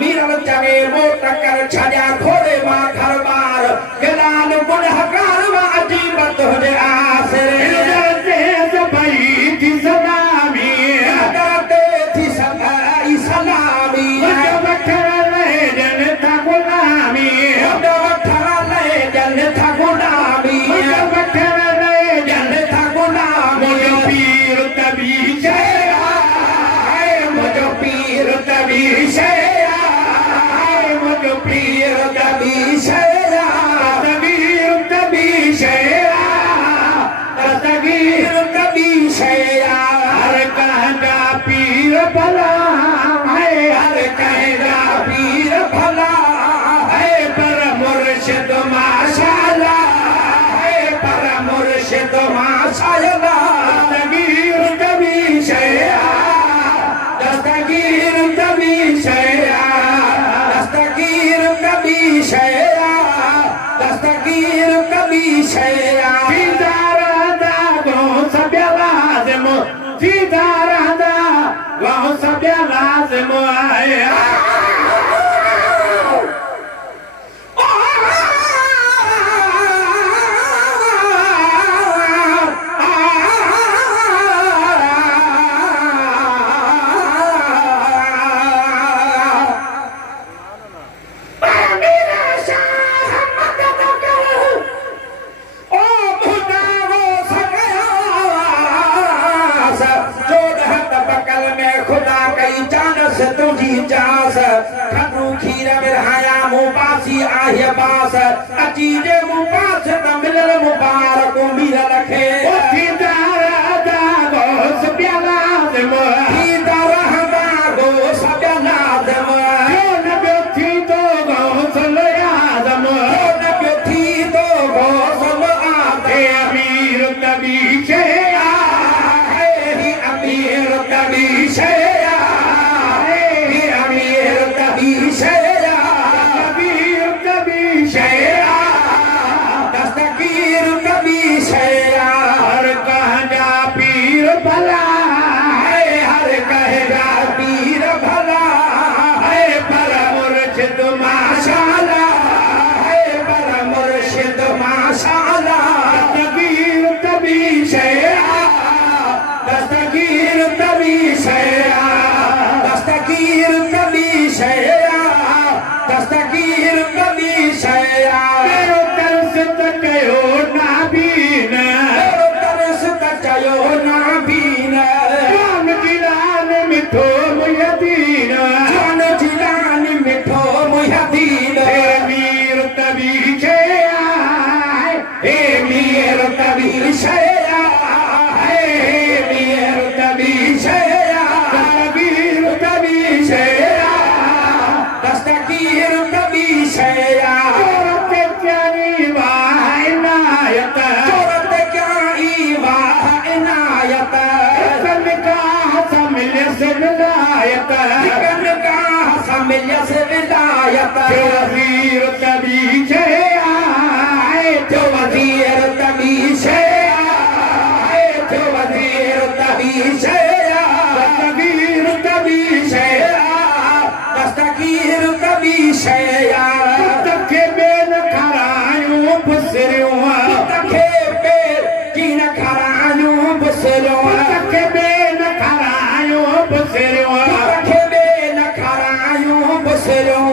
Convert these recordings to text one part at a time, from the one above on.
मीरल चले वो टक्कर छजा घोड़े मां घर बार गलाल गुण हकार वा अजीबत हो आसरे डरते सभई थी सलामी डरते थी सभई सलामी वठर ले जन था गुलामी वठर ले जन था गुलामी वठर ले जन था गुलामी पीर तभी शेरा मुझो पीर तभी शेरा पीर तभी शेरा तभी शेरा तबीर तभी शेरा हर कहना पीर भला है हर कहना पीर भला है पर मुर्शिद माशाअल्लाह है पर मुर्शिद माशाअल्लाह तबीर तभी शेरा दस्तगीर तभी शेरा दस्तगीर कभी शेरा दस्तगीर कभी शेरा सीधा राधा गौस लाज़िम सीधा राधा गौस लाज़िम आया तुझी जास खनु खीर मिरहाया मुबासी आहे बास अचीजे मुबास त मिलल मुबारक मीरल खे दीदार अदा गौस प्याला दम दीदार हदा गौस प्याला दम जो न थी तो गौस आदम जो न थी तो गौस आदम अमीर कभी शेरा है अमीर कभी शेरा शेरा कबीर कभी शेरा दस्तगीर कभी शेरा हर कहना पीर भला है हर कहना पीर भला है पर मुर्शिद माशाअल्लाह है पर मुर्शिद माशाअल्लाह दस्तगीर कभी शेरा दस्तगीर कभी शेरा दस्तगीर कभी शेरा दस्तगीर कभी शेरा मेरो तरस तकयो नाबीन मेरो तरस तकयो नाबीन जान जिलान मिठो मुयदीन जान जिलान मिठो मुयदीन हे मीर तभी शेरा हे मीर तभी शेरा हे मीर तभी शेरा दस्तगीर कभी शेरा दस्तगीर कभी शेरा मिले से विलायत निगाह सा मिले से विलायत जो वजीर तभी से आए जो वजीर तभी से आए जो वजीर तभी से दस्तगीर तभी से दस्तगीर तभी से तके बेन खरायूं बुसरियूं तके बेन कीन खरायूं बुसरियूं तके बेन खरायूं बुसरियूं तके बेन खरायूं बुसरियूं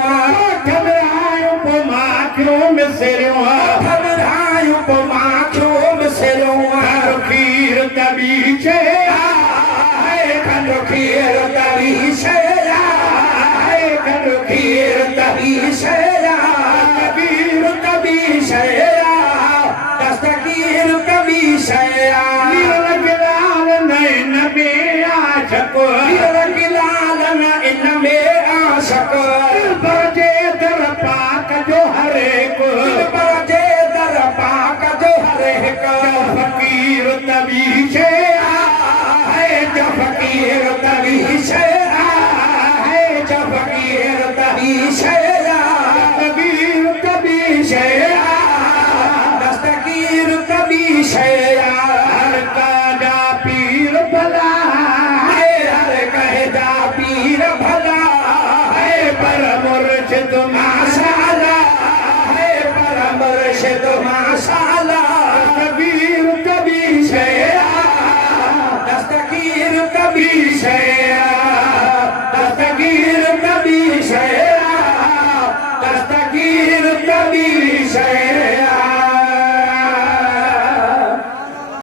ठमरायूं पमाखियूं मिसरियूं ठमरायूं पमाखियूं मिसरियूं रुखीर तभी से रुखीर तभी से रुखीर तभी से दस्तगीर तभी से दस्तगीर तभी से मीरल गिलाल नैन में आशक मीरल गिलाल नैन में आशक बजे दर पाक जो हरे को बजे दर पाक जो हरे को फकीर तभी से जो फकीर तभी से जो फकीर तभी से दस्तगीर तभी से दस्तगीर तभी से हर काजा पीर भला हर कहजा पीर भला पर मुर्शिद माशाअल्लाह पर मुर्शिद माशाअल्लाह दस्तगीर तभी से दस्तगीर तभी से